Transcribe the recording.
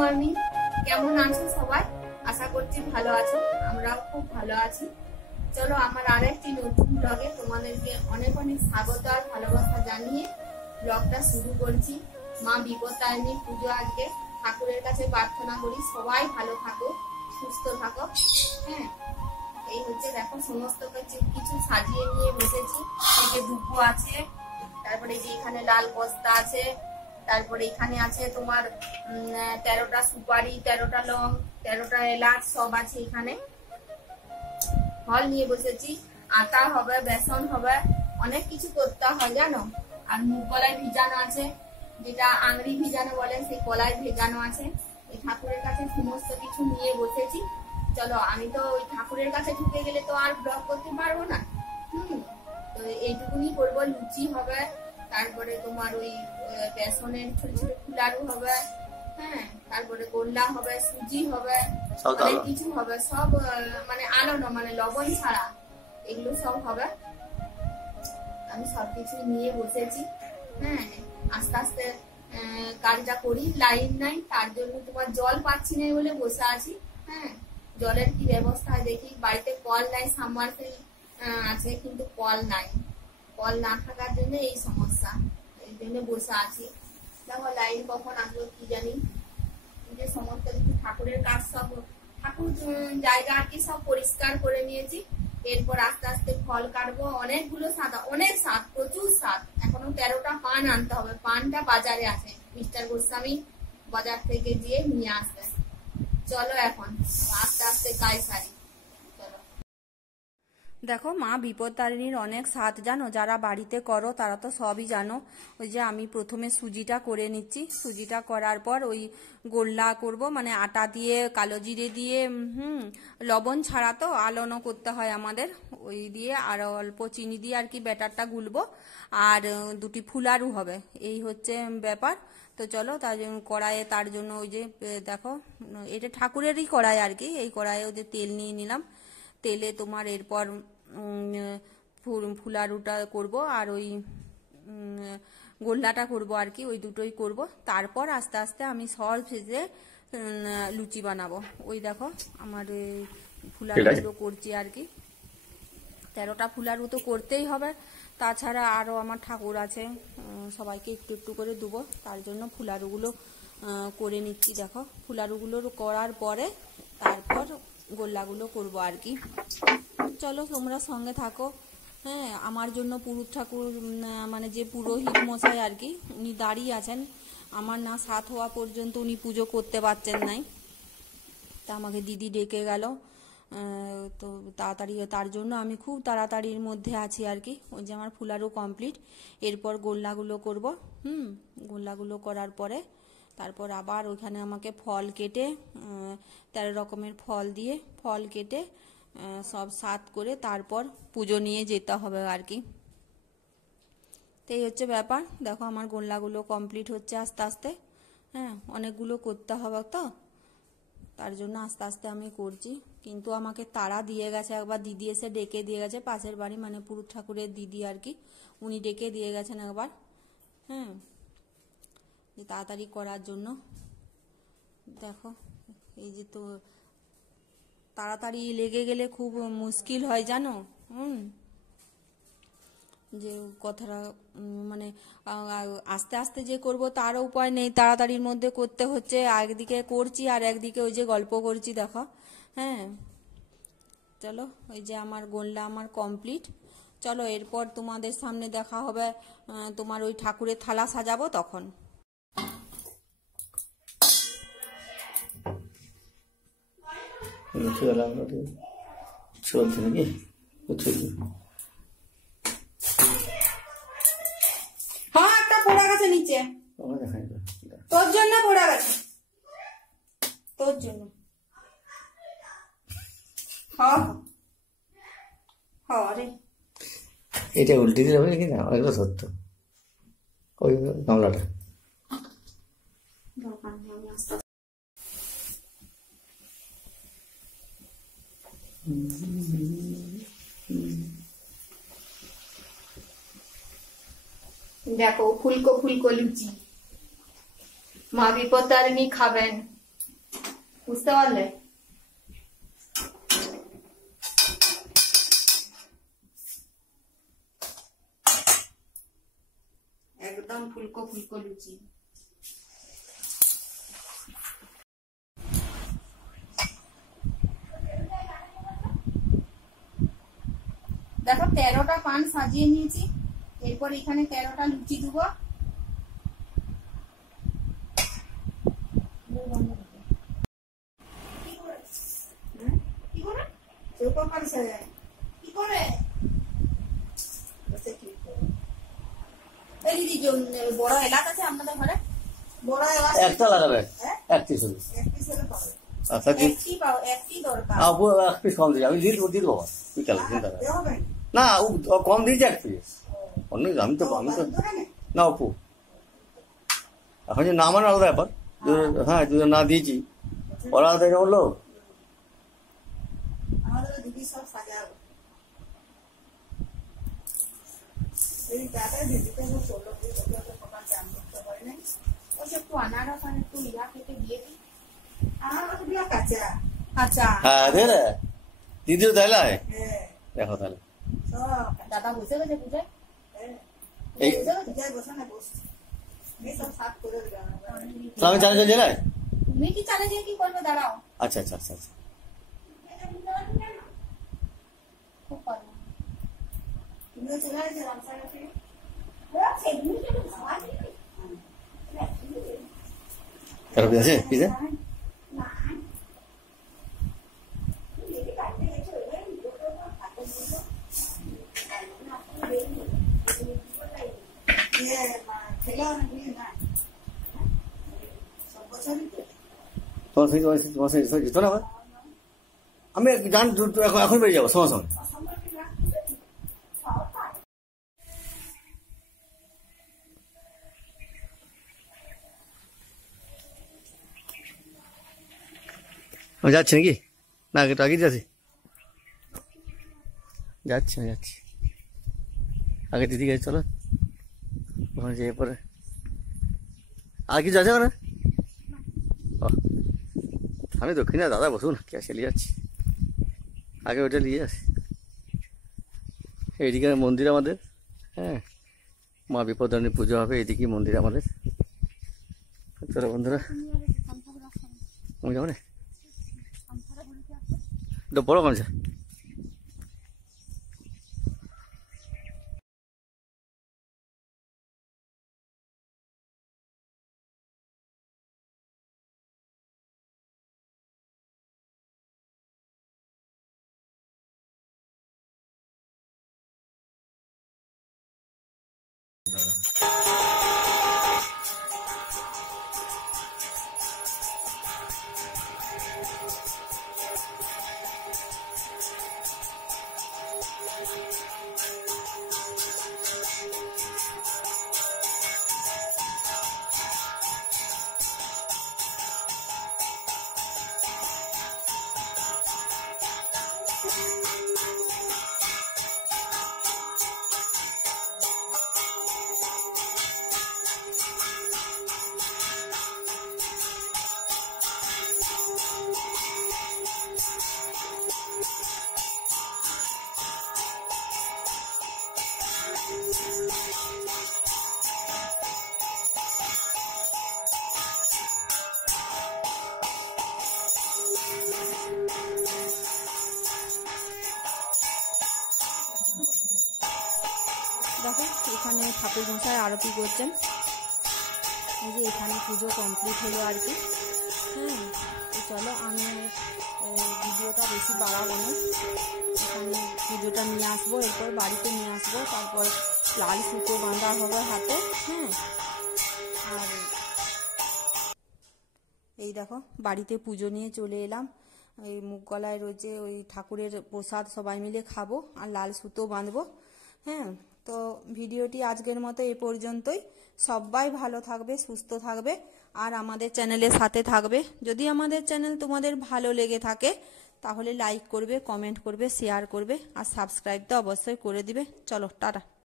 Morning. কেমন আছো সবাই? আশা করছি ভালো আছো, আমরাও খুব ভালো আছি। চলো আমার আরেকটি নতুন ব্লগে তোমাদেরকে অনেক অনেক স্বাগত আর ভালোবাসা জানিয়ে ব্লগটা শুরু করছি। মা বিপত্তারিণী পুজো আজকে, ঠাকুরের কাছে প্রার্থনা করি সবাই ভালো থাকো, সুস্থ থাকো। হ্যাঁ, এই হচ্ছে দেখো সমস্ত কিছু সাজিয়ে নিয়ে বসেছি। এই যে দুব্বো আছে, তারপরে এই যে এখানে লাল বস্তা আছে, তারপরে এখানে আছে তোমার 13টা সুপারি, 13টা লং, 13টা এলাচ সব আছে এখানে। ফল নিয়ে বসেছি, আটা হবে, বেসন হবে, অনেক কিছু করতে হয় জানো। আর মুগ কলাই ভিজানো আছে, যেটা আংড়ি ভিজানো বলে, সেই কলাই ভেজানো আছে। এই ঠাকুরের কাছে সমস্ত কিছু নিয়ে বসেছি। চলো, আমি তো ওই ঠাকুরের কাছে ঢুকে গেলে তো আর ব্লগ করতে পারবো না। তো এইটুকুনি করবো। লুচি হবে, তারপরে তোমার ওই বেসনের ছোট ছোট ফুলারু হবে, হ্যাঁ, তারপরে গোল্লা হবে, সুজি হবে, অনেক কিছু হবে। সব মানে আলো না, মানে লবণ ছাড়া এগুলো সব হবে। আমি সবকিছু নিয়ে বসেছি। হ্যাঁ, আস্তে আস্তে কাজটা করি। লাইন নাই, তার জন্য তোমার জল পাচ্ছি না বলে বসে আছি। হ্যাঁ, জলের কি ব্যবস্থা দেখি। বাড়িতে কল নাই, সাবমার্সেল আছে কিন্তু কল নাই। কল না থাকার জন্য এই সমস্যা, এই জন্য বসে আছি। দেখো লাইন কখন আসবো কি জানি। যে সমস্ত কিছু ঠাকুরের কাজ সব, ঠাকুর জায়গা আর কি সব পরিষ্কার করে নিয়েছি। এরপর আস্তে আস্তে ফল কাটবো। অনেকগুলো স্বাদ, অনেক স্বাদ, প্রচুর স্বাদ। এখনো 13টা পান আনতে হবে। পানটা বাজারে আছে, মিস্টার গোস্বামী বাজার থেকে গিয়ে নিয়ে আসবে। চলো এখন আস্তে আস্তে কাজ সারি। দেখো মা বিপত্তারিণীর অনেক স্বাদ জানো, যারা বাড়িতে করো তারা তো সবই জানো। ওই যে আমি প্রথমে সুজিটা করে নিচ্ছি। সুজিটা করার পর ওই গোল্লা করব, মানে আটা দিয়ে, কালো জিরে দিয়ে, লবণ ছাড়া তো আলোনো করতে হয় আমাদের, ওই দিয়ে আর অল্প চিনি দিয়ে আর কি ব্যাটারটা গুলবো। আর দুটি ফুলারু হবে, এই হচ্ছে ব্যাপার। তো চলো, তার জন্য কড়াইয়ে, তার জন্য ওই যে দেখো এটা ঠাকুরেরই কড়াই আর কি। এই কড়াইয়ে ওদের তেল নিয়ে নিলাম। তেলে তোমার এরপর ফুলারুটা করব আর ওই গোল্লাটা করব আর কি, ওই দুটোই করব। তারপর আস্তে আস্তে আমি সর ভেজে লুচি বানাবো। ওই দেখো আমার ফুলারুগুলো করছি আর কি। 13টা ফুলারু তো করতেই হবে, তাছাড়া আরও আমার ঠাকুর আছে, সবাইকে একটু একটু করে দেবো। তার জন্য ফুলারুগুলো করে নিচ্ছি। দেখো ফুলারুগুলো করার পরে তারপর গোল্লাগুলো করব আর কি। চলো তোমরা সঙ্গে থাকো। হ্যাঁ, আমার জন্য পুরুত ঠাকুর, মানে যে পুরোহিত মশাই আর কি, উনি দাঁড়িয়ে আছেন। আমার না সাত হওয়া পর্যন্ত উনি পুজো করতে পারছেন নাই। তা আমাকে দিদি ডেকে গেল, তো তাড়াতাড়ি, তার জন্য আমি খুব তাড়াতাড়ির মধ্যে আছি আর কি। ওই যে আমার ফুলারও কমপ্লিট। এরপর গোল্লাগুলো করব। গোল্লাগুলো করার পরে তারপর আবার ওইখানে আমাকে ফল কেটে, 13 রকমের ফল দিয়ে, ফল কেটে সব সাত করে তারপর পুজো নিয়ে যেতে হবে আর কি। তো এই হচ্ছে ব্যাপার। দেখো আমার গোল্লাগুলো কমপ্লিট হচ্ছে আস্তে আস্তে। হ্যাঁ, অনেকগুলো করতে হবে তো, তার জন্য আস্তে আস্তে আমি করছি। কিন্তু আমাকে তাড়া দিয়ে গেছে, একবার দিদি এসে ডেকে দিয়ে গেছে, পাশের বাড়ি মানে পুরুত ঠাকুরের দিদি আর কি, উনি ডেকে দিয়ে গেছেন একবার। হ্যাঁ, তাড়াতাড়ি করার জন্য। দেখো এই যে, তো তাড়াতাড়ি লেগে গেলে খুব মুশকিল হয় জানো। যে কথাটা মানে আস্তে আস্তে যে করব তারও উপায় নেই, তাড়াতাড়ির মধ্যে করতে হচ্ছে। একদিকে করছি আর একদিকে ওই যে গল্প করছি দেখো। হ্যাঁ, চলো, ওই যে আমার গোল্লা আমার কমপ্লিট। চলো এরপর তোমাদের সামনে দেখা হবে, তোমার ওই ঠাকুরের থালা সাজাবো তখন। চলছে নাকি? হ্যাঁ, একটা পড়ে গেছে নিচে, তোর জন্য পড়ে গেছে, তোর জন্য। এটা উল্টে দিলে হবে কিনা, ওইগুলো সত্য। ওই গামলাটা দেখো ফুলকো ফুলকো লুচি মা বিপত্তারিণী খাবেন। বুঝতে পারলে? একদম ফুলকো ফুলকো লুচি। দেখো 13টা পান সাজিয়ে নিয়েছি, এরপর এখানে 13টা লুচি দেবো। বড় এলাচ আছে আপনাদের ঘরে? বড় এলাচ একটা লাগাবে, একটি শুধু। আচ্ছা একটি দরকার। এক পিস কম দিই, আমি দিয়ে দেবো বিকাল। না ও কম দিয়েছে এক পিস, অন্য আমি তো না অপু এখন যে নামানো আলাদা ব্যাপার। হ্যাঁ যদি না দিয়েছি ওরা আলাদা বললো। দিদি সব সাজাবো। একটু আনারস আর একটু ইয়া কেটে দিয়ে দিই। আনারস গুলো কাঁচা কাঁচা। হ্যাঁ দে রে দিদিও তাইলে দেখো তাহলে। দাদা বসে গেছে বুঝে? আমি চালে চলে যাই। তুমি কি চালে দিয়ে কি করবে? দাঁড়াও। আচ্ছা আচ্ছা আচ্ছা আচ্ছা তুমিও চলে আসবে রামসাগর থেকে? কারো আছে পিজে? তোমার সাথে যেত না আমার, আমি জান এখন বেরিয়ে যাবো সময় সময়। আমি যাচ্ছি নাকি? না আগে তো আগেই যাচ্ছি, যাচ্ছি আমি যাচ্ছি আগে দিদি গেছে। চলো ওখানে যেয়ে পরে আর কিছু আছে ওখানে? আমি দক্ষিণে দাদা বসুন কে চলে যাচ্ছি, আগে ওটা নিয়ে আসি। এইদিকে মন্দির আমাদের, হ্যাঁ মা বিপদারণী পুজো হবে, এইদিকে মন্দির আমাদের। চলো বন্ধুরা আমি যাবো না, বড় গামছা। দেখো এখানে ঠাকুর মশাই আরতি করছেন, এই যে এখানে পুজো কমপ্লিট হলো আর কি। হ্যাঁ তো চলো আমি ভিডিওটা বেশি বাড়াবো না, এখানে পুজোটা নিয়ে আসবো, এরপর বাড়িতে নিয়ে আসবো, তারপর লাল সুতো বাঁধা হবে হাতে। হ্যাঁ আর এই দেখো বাড়িতে পুজো নিয়ে চলে এলাম, ওই মুগ গলায় রয়েছে ওই ঠাকুরের প্রসাদ সবাই মিলে খাবো আর লাল সুতো বাঁধবো। হ্যাঁ তো ভিডিওটি আজকের মতো এ পর্যন্তই। সবাই ভালো থাকবে, সুস্থ থাকবে আর আমাদের চ্যানেলের সাথে থাকবে। যদি আমাদের চ্যানেল তোমাদের ভালো লেগে থাকে তাহলে লাইক করবে, কমেন্ট করবে, শেয়ার করবে আর সাবস্ক্রাইব তো অবশ্যই করে দিবে। চলো টাটা।